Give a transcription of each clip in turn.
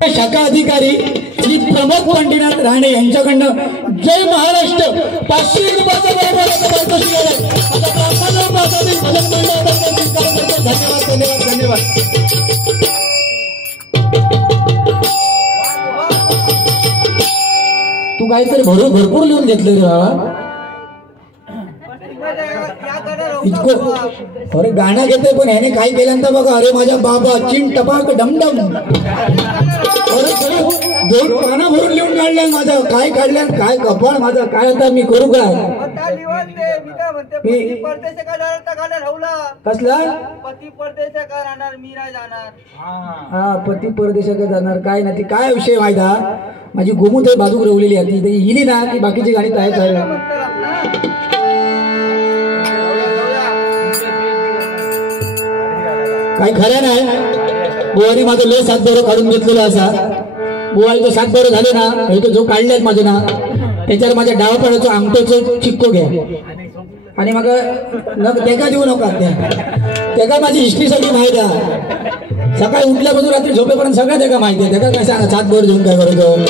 शाखा अधिकारी श्री प्रमोद पंडितनाथ राणे यांच्याकडनं जय महाराष्ट्र 500 रुपयाचा धन्यवाद धन्यवाद धन्यवाद। तू काहीतरी भरपूर लिहून घेतलं रे बाबा इतकं। अरे गाणं घेतोय पण ह्याने काय केल्यानंतर बघा, अरे माझ्या बाबा चिन टपाक डमडम, दोन पाना भरून लिहून काढल्या माझं, काय काढल्या काय कपाळ माझं, काय आता मी करू काय? कसला पती परदेशाकडे राहणार, मी नाही जाणार। हा पती परदेशाकडे जाणार काय नाही, ती काय विषय माहिती? माझी गोमूत बाजूक रवलेली आहे, ती हिली ना की बाकीची गाणी तयार आहे। काय खरं नाही, बुवानी माझं लय 7 बरं काढून घेतलेलं असा। बुवाला तो 7 बरं झाले ना, तो जो काढल्यात माझं ना त्याच्यावर माझ्या डावपणाचं अंगठ्याचं चिक्को घ्या आणि मग तेका देऊ नका, त्याका माझी हिस्ट्री सगळी माहिती आहे। सकाळी उठल्यापासून रात्री झोपेपर्यंत सगळं त्याका माहिती आहे। त्याका काय सांगा 7 बरं घेऊन काय करायचं?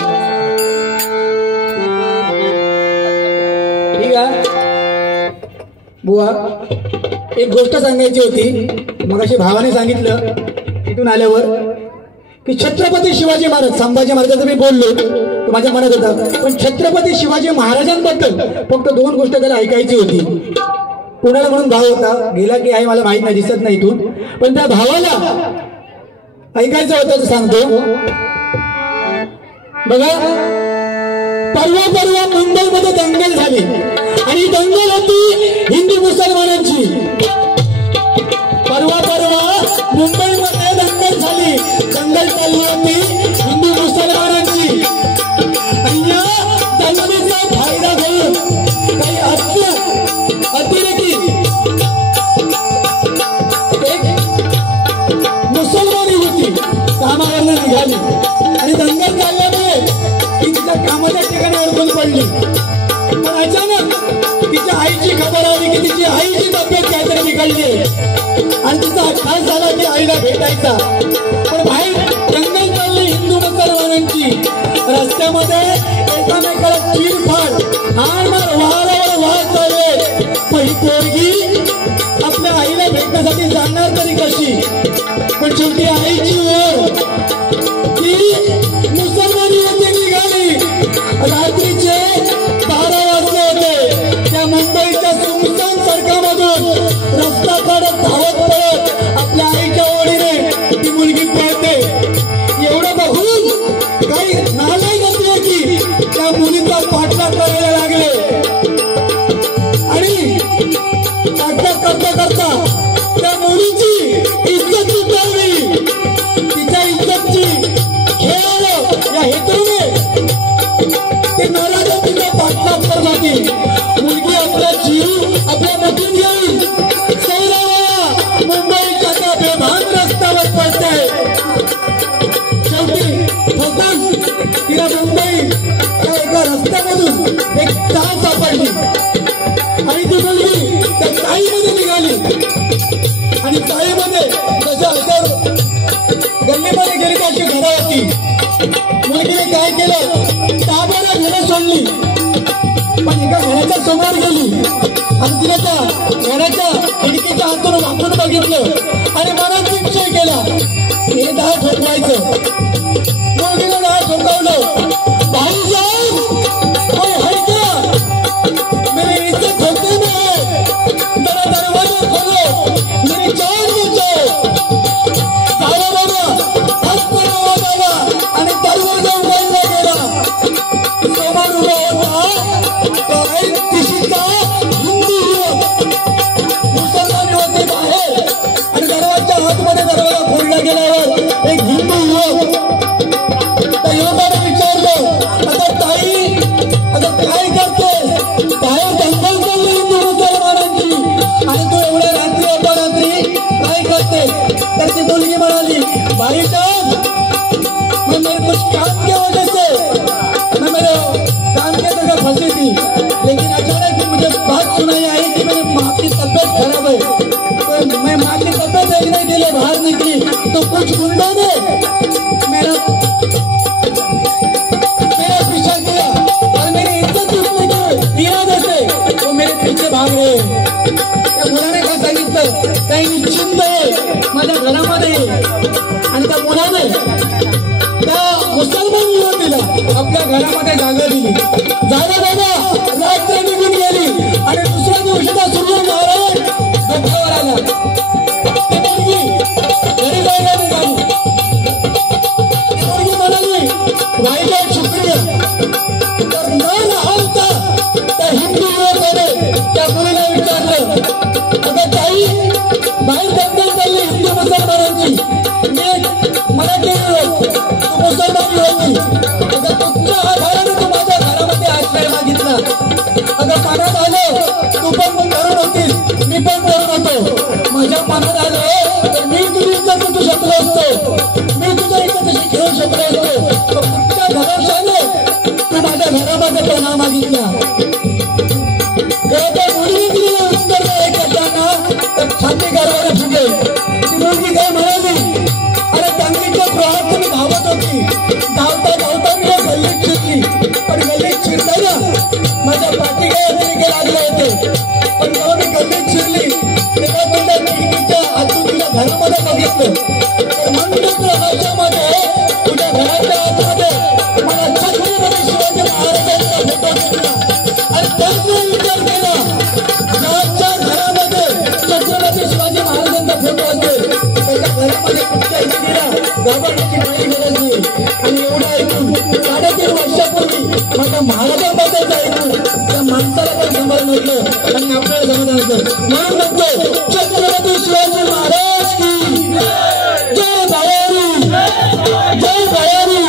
ठीक आहे बुवा, एक गोष्ट सांगायची होती। मग अशी भावाने सांगितलं तिथून आल्यावर की छत्रपती शिवाजी महाराज, संभाजी महाराजांचं मी बोललो तो माझ्या मनात होता, पण छत्रपती शिवाजी महाराजांबद्दल फक्त 2 गोष्ट त्याला ऐकायची होती। कुणाला म्हणून भाव होता, गेला की आहे मला माहित नाही, दिसत नाही इथून, पण त्या भावाला ऐकायचं होतं सांगतो बघा। परवा मुंबईमध्ये दंगल झाली आणि दंगल होती हिंदू मुसलमानांची। परवा मुंबईमध्ये दंगल झाली, दंगल चालली होती हिंदू मुसलमानांची। आणि या दंगलीचा फायदा घेऊन काही अतिरेकी एक मुसलमानी होती कामावरनं निघाली आणि दंगल चालल्यामुळे ती तिच्या कामाच्या ठिकाणी अडकून पडली। पण अचानक तिच्या आईची खबर आली की तिची आईची तब्येत काहीतरी बिघडली आणि तिचा खास झाला की आईला भेटायचा। पण बाहेर दंगल चालली हिंदू मुसलमानांची, रस्त्यामध्ये एकामेकाला चीरफाड हारमार वारावर वाद चालले। पण ही पोरगी आपल्या आईला भेटण्यासाठी जाणार तरी कशी? पण शेवटी आईची ओढ ती मुसलमानीमध्ये निघाली। रात्रीचे 12 वाजले होते, त्या मुंबईच्या सुनसान सडकामधून रस्ता काढत धावत पडत आपल्या आईच्या ओढीने ती मुलगी पळते। एवढं बघून काही नालायक असले की त्या मुलीचा पाठलाग करायला लागले आणि पाठलाग करता करता त्या मुलीची इज्जत उतरली, तिच्या इज्जतची खेळालं या हेतूने ते नालायक तिचा पाठलाग करत होती। मुलगी आपला जीव आपल्या मधून घेऊन मुंबईच्या त्या बेभान रस्त्यावर पडते। शेवटी ठोकून तिला मुंबई एका रस्त्यामधून एक चाळ सापडली आणि ती मुलगी त्या चाळीमध्ये निघाली आणि चाळीमध्ये जशा गल्लीमध्ये गेली की अशी घरं होती। मुलगीने काय केलं, ताब्याला घरं सोडली, पण एका घराच्या समोर गेली आणि तिने त्या घराच्या खिडकीच्या हातून वाकून बघितलं आणि मनात निश्चय केला हे 10 ठोकवायचं। मुलगीने 10 ठोकावलं। भाईजान कोई है क्या, मेरी इज्जत होती नहीं, जरा दरवाजा खोलो, मेरी जान बचाओ। सारा बाबा हात करा बाबा आणि दरवाजा उघडला गेला। समोर उभा होता तो एक तिशीचा हिंदू युवक, मुसलमान होते बाहेर आणि दरवाजा आतमध्ये दरवाजा फोडला गेल्यावर एक हिंदू युवक त्या युवकाने विचारलं, आता ताई आता काय करते? बाहेर दंगल चालली हिंदू मुसलमानांची आणि तू एवढ्या रात्री अपरात्री काय करते? तर ती मुलगी म्हणाली, भाईजान मैं मेरे कुछ काम की वजह से मैं मेरे काम के जगह फंसी थी, लेकिन अचानक मुझे बात सुनाई आई कि मेरी माँ की तबीयत खराब है, तो मैं माँ की तबीयत देखने के लिए बाहर निकली तो कुछ गुंडों ने मेरा भांगरे त्या मुलाने काय सांगितलं काही निश्चिंत माझ्या घरामध्ये आणि त्या मुलाने त्या मुसलमान युवतीला आपल्या घरामध्ये जागा दिली. जागा बाबा रात्र निघून गेली आणि दुसऱ्या दिवशीचा सूर्य नारायण डोक्यावर आला. ती मुलगी घरी जायला निघाली. ती मुलगी म्हणाली राहिलं शुक्रिया. तर न राहता त्या हिंदू युवकाने त्या मुलीला विचारलं अगं ताई बाहेर दंगल चालली हिंदू मुसलमानांची मराठी मुसलमान होती अगं तुमच्या आधाराने तू माझ्या घरामध्ये आश्रय मागितला. अगं मनात आलं तू पण करून होतीस मी पण करून होतो. माझ्या मनात आलं तर मी तुझी इज्जत करू शकलो असतो. मी तुझ्या इज्जतीशी खेळू शकलो असतो. तुमच्या भरोशाने तू माझ्या घरामध्ये प्रणाम मागितला. त्या मुलीने दिलेलं उत्तर एक असताना तर छाती गारवाने फुगे. ती मुलगी काय म्हणाली अरे त्यांनीच्या प्रवाहात मी धावत होती. धावता धावता मी गल्लीत शिरली पण गल्लीत शिरताना माझ्या पाठीगे अतिरिके लागले होते. पण जेव्हा मी गल्लीत शिरली तेव्हा तुझ्या खिडकीच्या आतून तुझ्या घरामध्ये बघितलं तर मंद प्रकाशामध्ये तुझ्या घराच्या आतमध्ये मला छत्रपती शिवाजी महाराजांचा फोटो दिसला. आणि त्याच विचार केला ज्याच्या घरामध्ये छत्रपती शिवाजी महाराजांचा फोटो असेल त्याच्या घरामध्ये कुठच्या स्त्रीला घाबरण्याची काही गरज नाही. आणि एवढं ऐकून 3.5 वर्षापूर्वी माझ्या महाराजांबद्दल ऐकून त्या माणसाला पण समाधान म्हटलं आणि आपल्याला समाधान होतं. म्हणून म्हणतो छत्रपती शिवाजी महाराज की जय भवानी जय भवानी.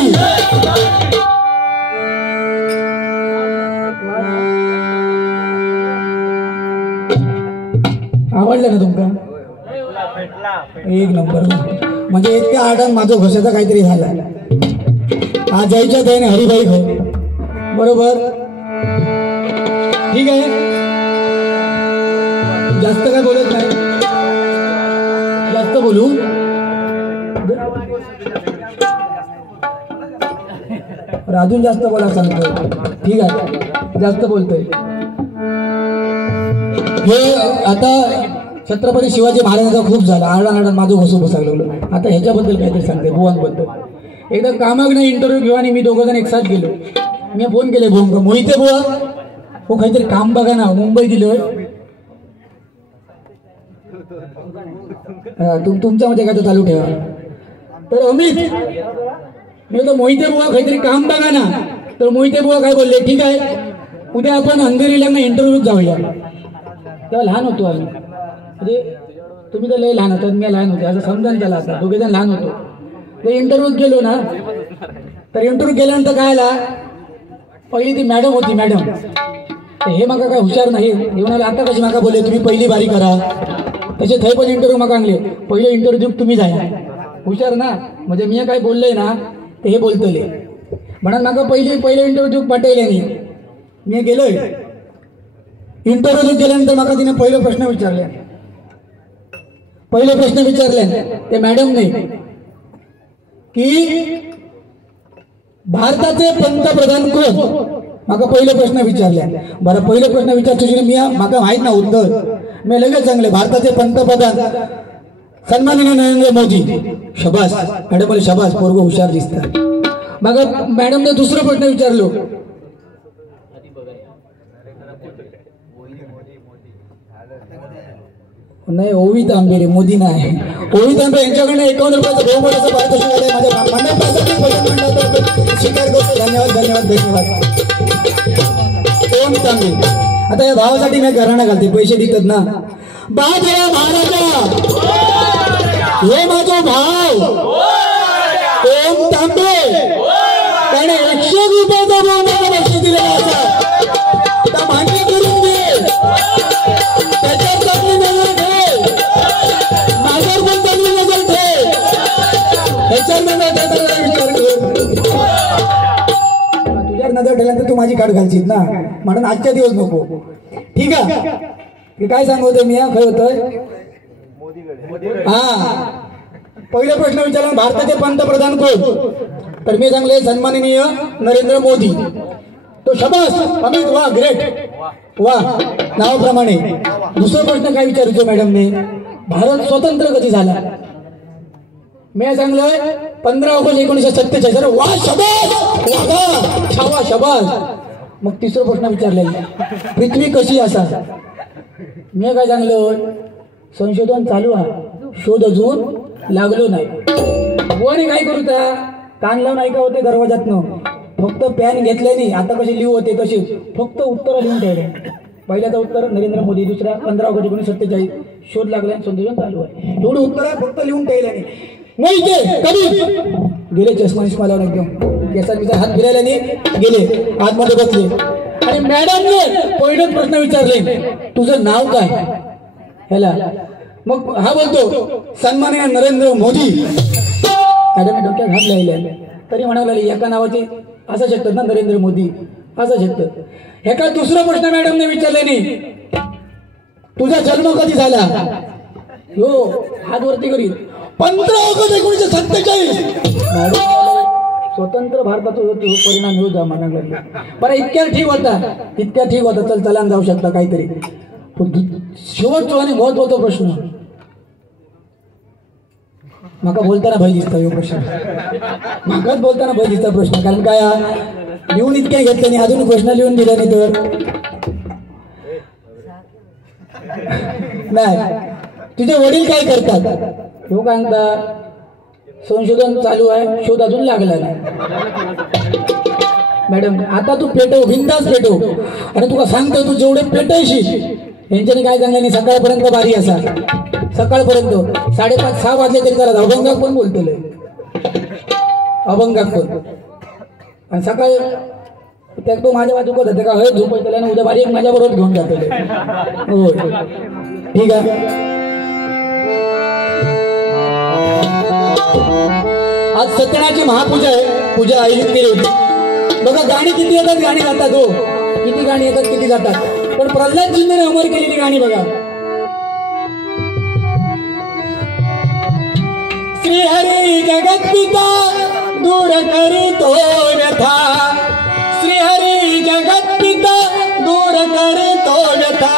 आवडलं ना तुमका एक नंबर. म्हणजे इतक्या आठात माझं घशाचा काहीतरी झाला. आज जायच्यात आहे ना हरिभाई हो बरोबर ठीक आहे. जास्त काय बोलत नाही जास्त बोलू अजून जास्त बोला सांगतोय ठीक आहे जास्त बोलतोय. हे आता छत्रपती शिवाजी महाराजांचा खूप झाला. आरडा माझं घोसू बसायला लागलो. आता ह्याच्याबद्दल काहीतरी सांगते बुवांबद्दल. एकदा कामाक नाही इंटरव्ह्यू घेऊ आणि मी दोघं जण एक साथ गेलो. मी फोन केले बुवा मोहिते बुवा हो काहीतरी काम बघा ना मुंबई दिलं तुमच्यामध्ये काय तो चालू ठेवा. तर अमित मी तो मोहिते बुवा काहीतरी काम बघा ना. तर मोहिते बुवा काय बोलले ठीक आहे उद्या आपण अंधेरीला ना इंटरव्ह्यू जाऊया. तेव्हा लहान होतो आम्ही म्हणजे तुम्ही तर लय लहान होतात मी लहान होते असं समजा त्याला. आता दोघे जण लहान होतो. ते इंटरव्ह्यूत गेलो ना तर इंटरव्ह्यू गेल्यानंतर काय आला पहिली ती मॅडम होती. मॅडम हे माका काय हुशार नाही हे म्हणाले आता कशी माका बोलले तुम्ही पहिली बारी करा. तसे थंय पण इंटरव्ह्यू माका आणले पहिले इंटरव्ह्यू तुम्ही जाय हुशार ना. म्हणजे मी काय बोललोय ना ते हे बोलतले म्हणून माका पहिले इंटरव्ह्यू पाठवले नाही. मी गेलोय इंटरव्ह्यू गेल्यानंतर माका तिने पहिले प्रश्न विचारले ते मॅडम नाही की भारताचे पंतप्रधान कोण. माका पहिले प्रश्न विचारले. बरं पहिले प्रश्न विचार तुझी मी माका माहित ना उत्तर मी लगेच सांगले भारताचे पंतप्रधान सन्माननीय नरेंद्र मोदी. शबास मॅडम बोले शबास पोरग हुशार दिसतात. मग मॅडमने दुसरा प्रश्न विचारलो नाही ओवी तांबे रे मोदी नाही. ओवी तांबे यांच्याकडनं 51 रुपयाचं बहुमोलाचं पारितोषिक आलंय. माझ्या मंडळासाठी स्वीकार करतो. धन्यवाद धन्यवाद धन्यवाद. ओवी तांबे आता या भावासाठी मी घराणा घालते पैसे देतात ना. बाजरा महाराजा हे माझा भाव ओम तांबे त्याने 100 रुपयाचा बहुमोलाचा पैसे दिलेला असा मान्य करून दे. त्याच्यात आपली नजर ठेव माझ्यावर पण चांगली नजर ठेव. ह्याच्यावर विचार कर तुझ्यावर नजर ठेवल्यानंतर तू माझी काढ घालशील ना म्हणून आजच्या दिवस नको ठीक आहे. काय सांगतोय मी खरं होतोय हा पहिला प्रश्न विचारला भारताचे पंतप्रधान कोण. तर मी सांगले सन्माननीय नरेंद्र मोदी. तो शबास अमित वाह ग्रेट वाह. नावाप्रमाणे दुसरा प्रश्न काय विचारतो मॅडमने, भारत स्वतंत्र कधी झाला? मी सांगलोय 15 ऑगस्ट 1947. अरे वा शबास, वागा छावा शबास. मग तिसरा प्रश्न विचारलेला, पृथ्वी कशी असा? मी काय सांगलोय, संशोधन चालू आहे, शोध अजून लागलो नाही. कोणी काय करू त्या कान लावून ऐका होते दरवाजातनं, फक्त पॅन घेतल्याने आता कशी लिहू होते तशी फक्त उत्तर लिहून ठेवले. पहिल्याचं उत्तर नरेंद्र मोदी, दुसरा 15 ऑगस्ट 1947 शोध लागला, संशोधन चालू आहे. एवढं उत्तर फक्त लिहून ठेवल्याने नाही कधी गेले. चष्मा निष्मा लावून एकदम केसांचा हात फिरायला नाही गेले, आतमध्ये बसले आणि मॅडमने पहिलेच प्रश्न विचारले, तुझं नाव काय? ह्याला मग हा बोलतो सन्माननीय नरेंद्र मोदी. मॅडमने डोक्यात हात लावले तरी म्हणायला एका नावाचे असं शकतात ना नरेंद्र मोदी असं शकतात. ह्याका दुसरा प्रश्न मॅडमने विचारले नाही, तुझा जन्म कधी झाला? हो हात वरती करीत 15 ऑगस्ट 1947. स्वतंत्र भारताचा परिणाम येऊ जा म्हणायला लागला. बरं इतक्या ठीक होता चल चला जाऊ शकता काहीतरी. शेवटचा आणि महत्वाचा प्रश्न, माका बोलताना भय दिसता यो प्रश्न, माकाच बोलताना भय दिसता प्रश्न. कारण काय लिहून इतक्या घेतल्या नाही, अजून प्रश्न लिहून दिला नाही तर नाही. तुझे वडील काय करतात? हो काय म्हणता, संशोधन चालू आहे, शोध अजून लागला नाही. मॅडम आता तू पेटव, बिंदास पेटव. आणि तुला सांगतो तू जेवढे पेटायशी यांच्याने काय सांगलं नाही, सकाळपर्यंत बारी असा, सकाळपर्यंत 5:30-6 वाजले तरी त्याला अभंगाक पण बोलतो, अभंगाक पण. आणि सकाळी त्या तो माझ्या बाजू करत होते का हय झोपायचं त्याला, उद्या बारी एक माझ्याबरोबर घेऊन जातो. हो ठीक आहे. आज सत्यनारायणाची महापूजा आहे, पूजा आयोजित केली होती. बघा गाणी किती येतात, गाणी गातात. हो किती गाणी येतात किती जातात, पण प्रल्हादजींनी अमर केलेली गाणी बघा. श्रीहरी जगत पिता दूर करीतो व्यथा, श्रीहरी जगत पिता दूर करीतो व्यथा.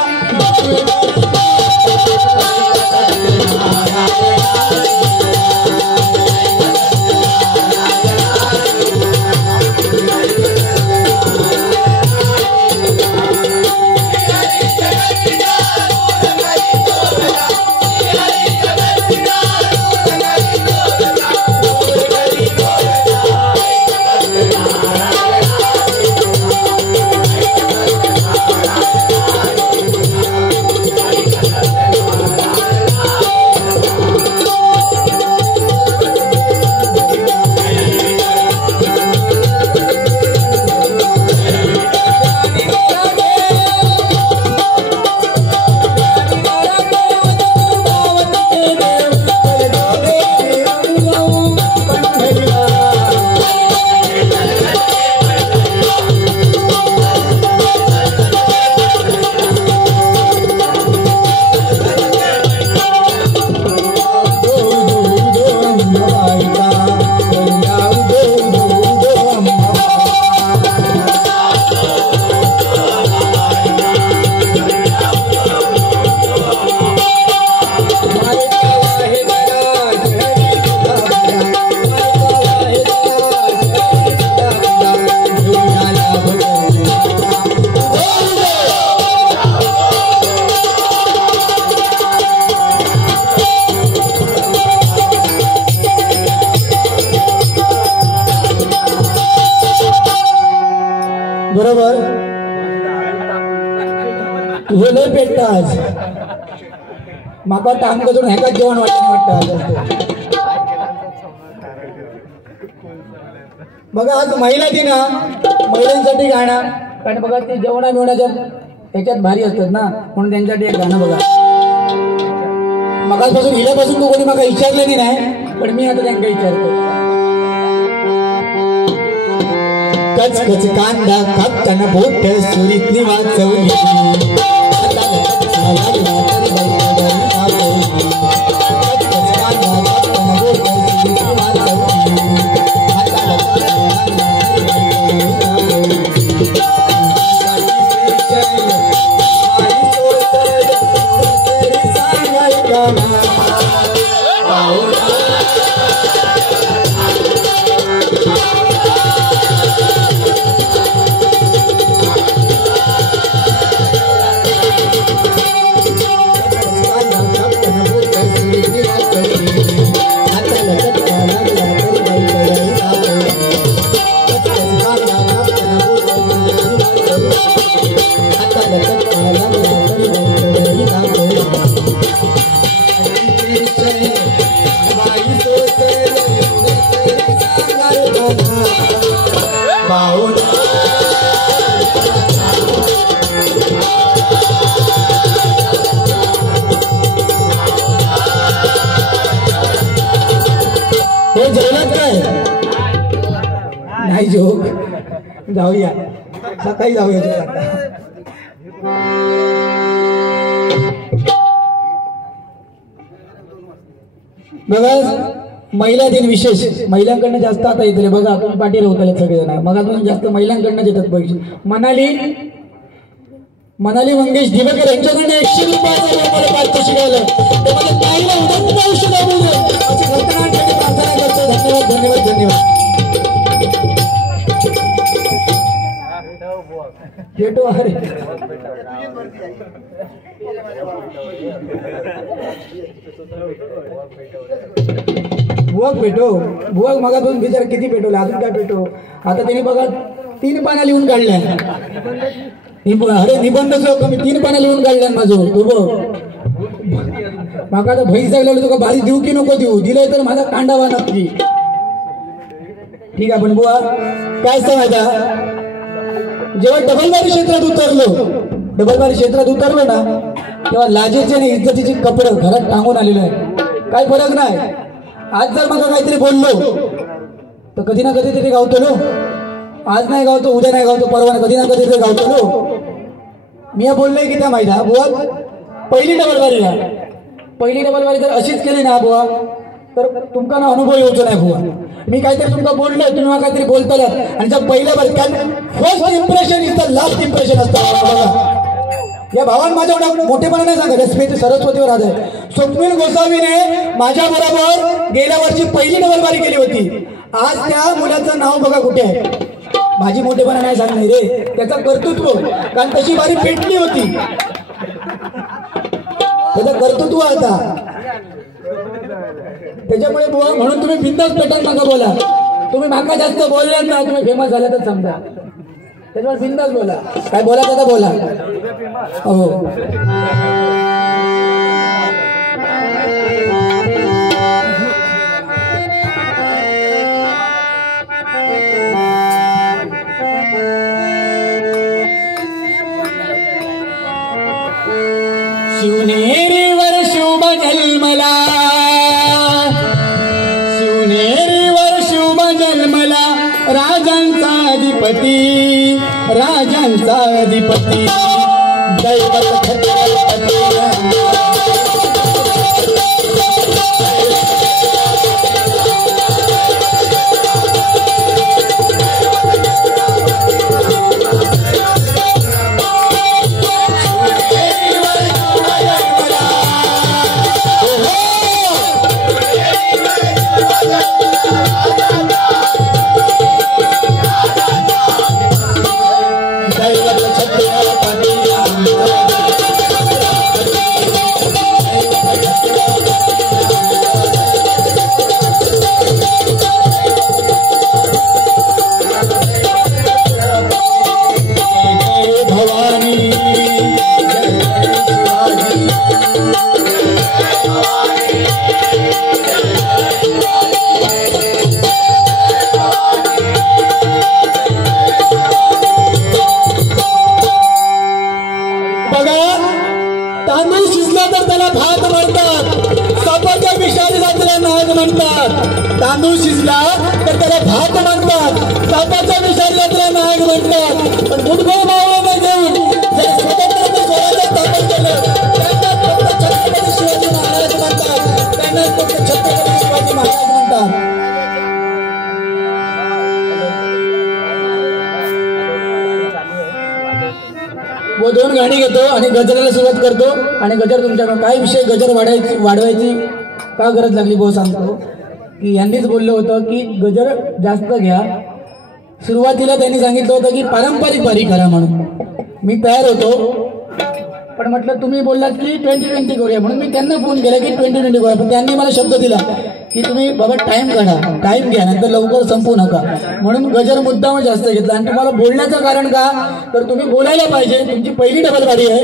बरोबर तुझं लय पेटतं आज. माका काम करून ह्याकाच जेवण वाटतं. बघा आज महिला दिन, महिलांसाठी गाणं, कारण बघा ते जेवणा मिळवण्याच्या ह्याच्यात भारी असतात ना, म्हणून त्यांच्यासाठी एक गाणं बघा. मगापासून हिल्यापासून तो कोणी मला विचारलेली नाही, पण मी आता त्यांना विचारतो. कचकच कांदा कापताना बोट सुरीतनी वाचवली, हो जाऊया सकाळी जाऊया बघा महिला दिन विशेष महिलांकडनं जास्त आता येतले बघा आपण पाठी होत सगळेजण मग अजून जास्त महिलांकडनं येतात पैसे मनाली मंगेश दिवेकर यांच्याकडनं 100 रुपयाचा पारितोषिक आलं त्यामध्ये ताईला उदंड आयुष्य लाभू दे अशी घटनांसाठी प्रार्थना करतो धन्यवाद धन्यवाद धन्यवाद भेटो अरे बुवाक भेटो बुवाक मगा दोन बिचार किती पेटवले अजून काय पेटो आता त्यांनी बघा 3 पाना लिहून काढल्या अरे निबंध कमी 3 पाना लिहून काढल्या माझं तू बघ माका आता भैस लागला तुका बारी देऊ की नको देऊ दिलंय तर माझा कांडावा नक्की ठीक आहे पण बुवा काय सांगायचा जेव्हा डबलबारी क्षेत्रात उतरलो ना तेव्हा लाजेचे आणि इज्जतीचे कपडे घरात टांगून आलेले आहे काय फरक नाही आज जर मला काहीतरी बोललो तर कधी ना कधीतरी गावतो नो आज नाही गावतो उद्या नाही गावतो परवा कधी ना कधीतरी गावतो नो मी बोललोय की त्या माहिती बुवा पहिली डबलबारी जर अशीच केली ना बुवा तर तुमका ना अनुभव येऊचो नाही बुवा मी काहीतरी तुमका बोललोय तुम्ही मला काहीतरी बोलतालात आणि जर पहिल्या बार first impression is the last impression असतं बघा या भावान माझ्या मोठेपणा नाही सांगत रेस्पेक्ट सरस्वतीवर आज आहे स्वप्नील गोसावीने माझ्या बरोबर गेल्या वर्षी पहिली डबलबारी केली होती आज त्या मुलाचं नाव बघा कुठे आहे माझी मोठेपणा नाही सांगणार रे त्याचं कर्तृत्व कारण तशी बारी पेटली होती त्याचं कर्तृत्व आता त्याच्यामुळे बुवा म्हणून तुम्ही बिंदास पेटात मागा बोला तुम्ही माका जास्त बोललात ना तुम्ही फेमस झाला तर समजा त्याच्यामुळे बिंदास बोला काय बोला आता बोला हो शिवनेरीवर शुभ जन्मला शिवनेरीवर शुभ जन्मला राजांचा अधिपती दैवत छत्रपती तांदूळ शिजला तर त्याला भात म्हणतात सापाच्या विषारीला त्याला नाग म्हणतात पण मुठभर मावळं घेऊन स्वतंत्र स्वराज्य स्थापन केलं त्यांना फक्त छत्रपती शिवाजी महाराज म्हणतात त्यांना फक्त छत्रपती शिवाजी महाराज म्हणतात व 2 गाणी घेतो आणि गजराला सुरुवात करतो आणि गजर तुमच्याकडे काय विषय गजर वाढवायची का गरज लागली भाऊ सांगतो की यांनीच बोललं होतं की गजर जास्त घ्या सुरुवातीला त्यांनी सांगितलं होतं की पारंपरिक बारी करा म्हणून मी तयार होतो पण म्हटलं तुम्ही बोललात की 2020 करूया म्हणून मी त्यांना फोन केला की 2020 करूया पण त्यांनी मला शब्द दिला की तुम्ही बाबा टाइम काढा टाइम घ्या नंतर लवकर संपू नका म्हणून गजर मुद्दाम जास्त घेतला आणि तुम्हाला बोलण्याचं कारण का तर तुम्ही बोलायला पाहिजे तुमची पहिली डबलबारी आहे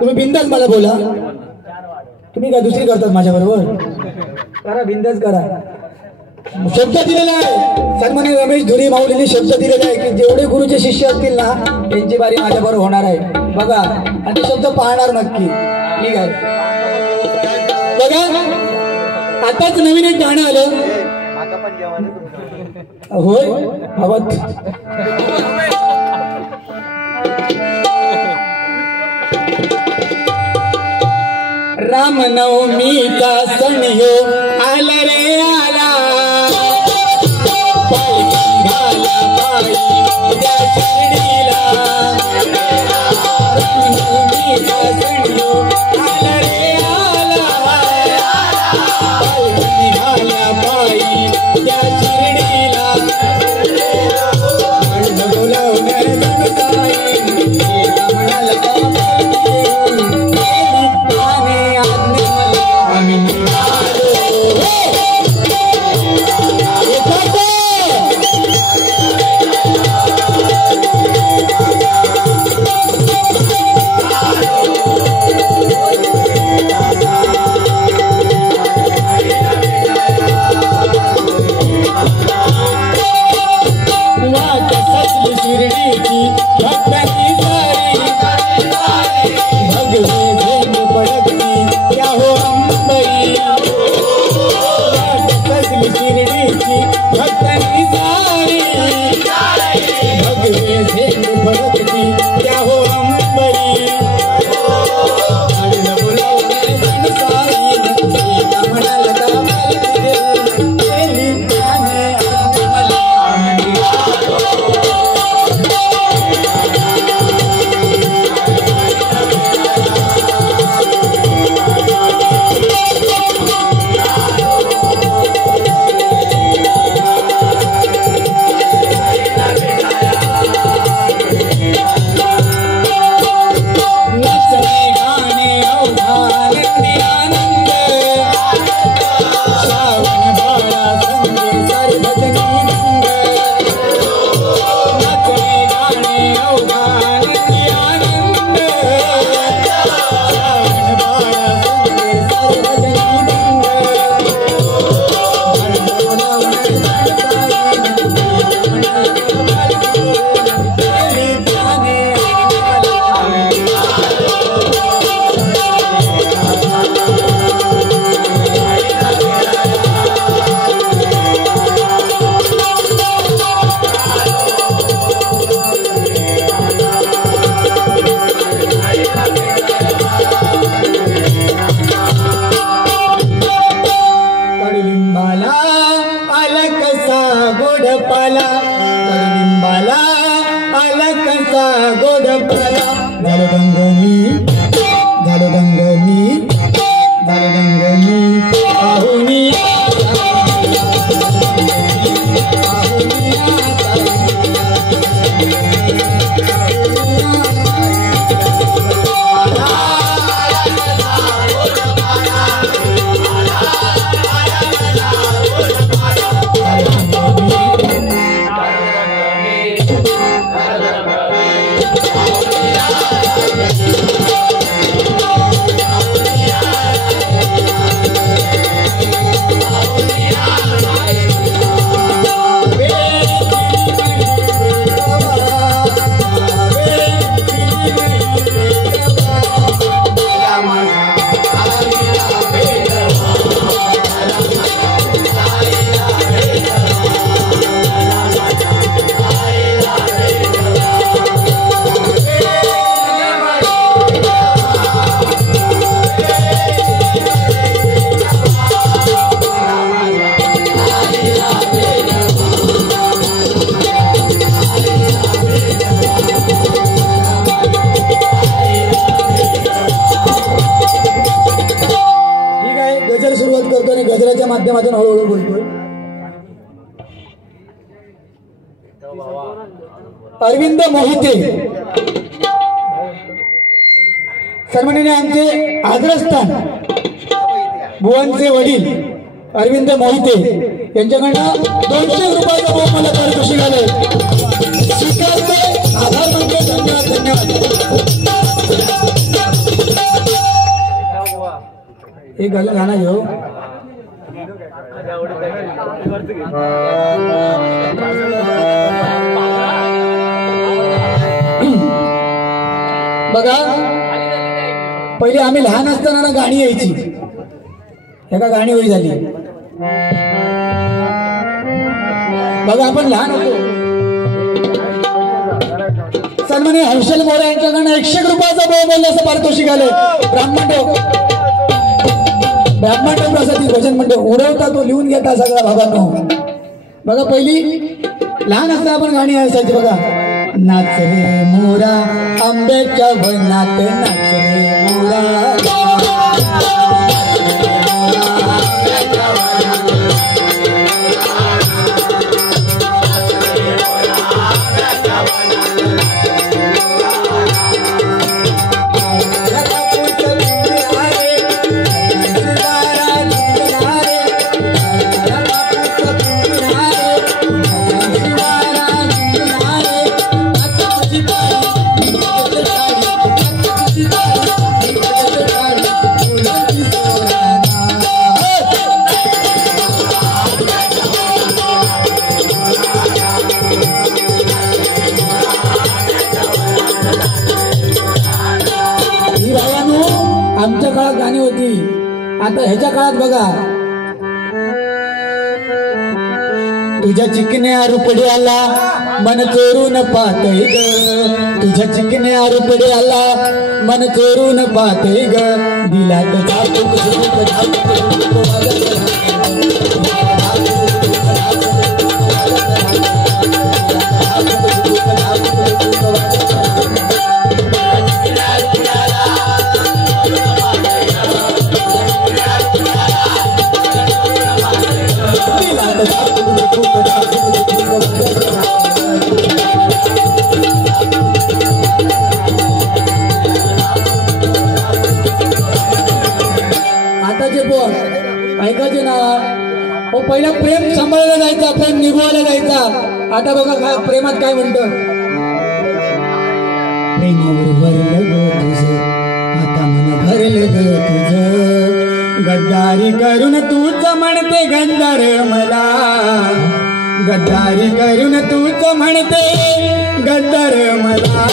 तुम्ही बिंदास मला बोला तुम्ही काय दुसरी करतात माझ्याबरोबर करा बिंदास करा शब्द दिलेला आहे सन्माननीय रमेश धुरी माऊलींनी शब्द दिलेला आहे की जेवढे गुरुचे शिष्य असतील ना त्यांची बारी माझ्याबरोबर होणार आहे बघा आणि ते शब्द पाहणार नक्की ठीक आहे बघा आताच नवीन एक गाणं आलं पण घ्यावा ना तुमचं. होय आवत रामनवमीचा सण यो आला रे आला पालखी घाला पायी त्या शिर्डीला रामनवमीचा सण यो आला रे आला पालखी घाला पायी त्या शिर्डीला माध्यमातून हळूहळू बोलतोय. अरविंद मोहिते सन्माननीय आमचे आदरस्थान भुवनचे वडील अरविंद मोहिते यांच्याकडनं 200 रुपयाचा बोम मला पारितोषिक आलंय. स्वीकारते, आभार मानते. धन्यवाद धन्यवाद. हे गाणं घेऊ. बघा, पहिले आम्ही लहान असताना ना गाणी यायची. एका गाणी होई झाली. बघा आपण लहान होतो. सन्माननीय हर्षल मोरे यांच्याकडनं 100 रुपयाचा बहुमूल्य असं पारितोषिक आले. ब्राह्मण प्रसादी भजन मंडळ उडवता तो लिहून घेता सगळ्या भागांनो. बघा पहिली लहान असता आपण गाणी असायची बघा. नाच रे मोरा आंब्याच्या वनात नाच रे मोरा. आमच्या काळात गाणी होती. आता ह्याच्या काळात बघा. तुझ्या चिकन्या रुपड्याला मन चोरून पाहतय ग. तुझ्या चिकन्या रुपड्याला मन चोरून पाहतय ग. दिलात झापूक झुपूक झापूक झुपूक वाजत आताचे पोर ऐकायचे ना. हो पहिला प्रेम सांभाळला जायचा, प्रेम निभवायला जायचा. आता बघा काय प्रेमात काय म्हणतं. प्रेमावर भरलं ग तुझं आता मन भरलं ग तुझं. गद्दारी करून तूच म्हणते गंधर मला. गद्दारी करून तूच म्हणते गंधर मला.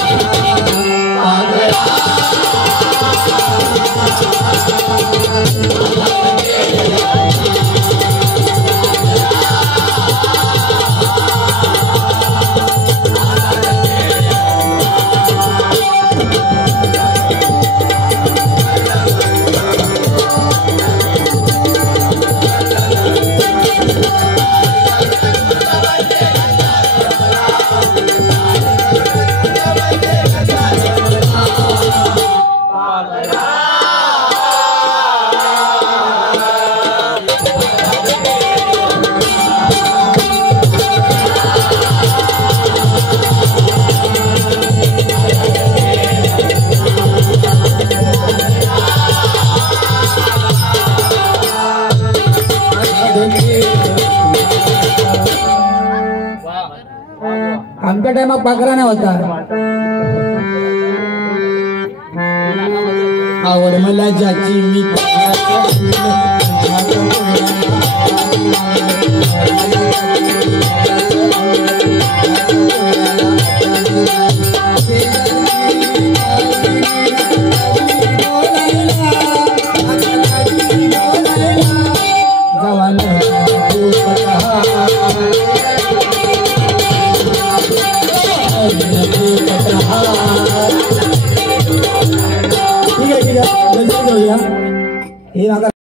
आमच्या टायमात पाखरा नाही होता. आवड मला ज्याची मी ठीक आहे.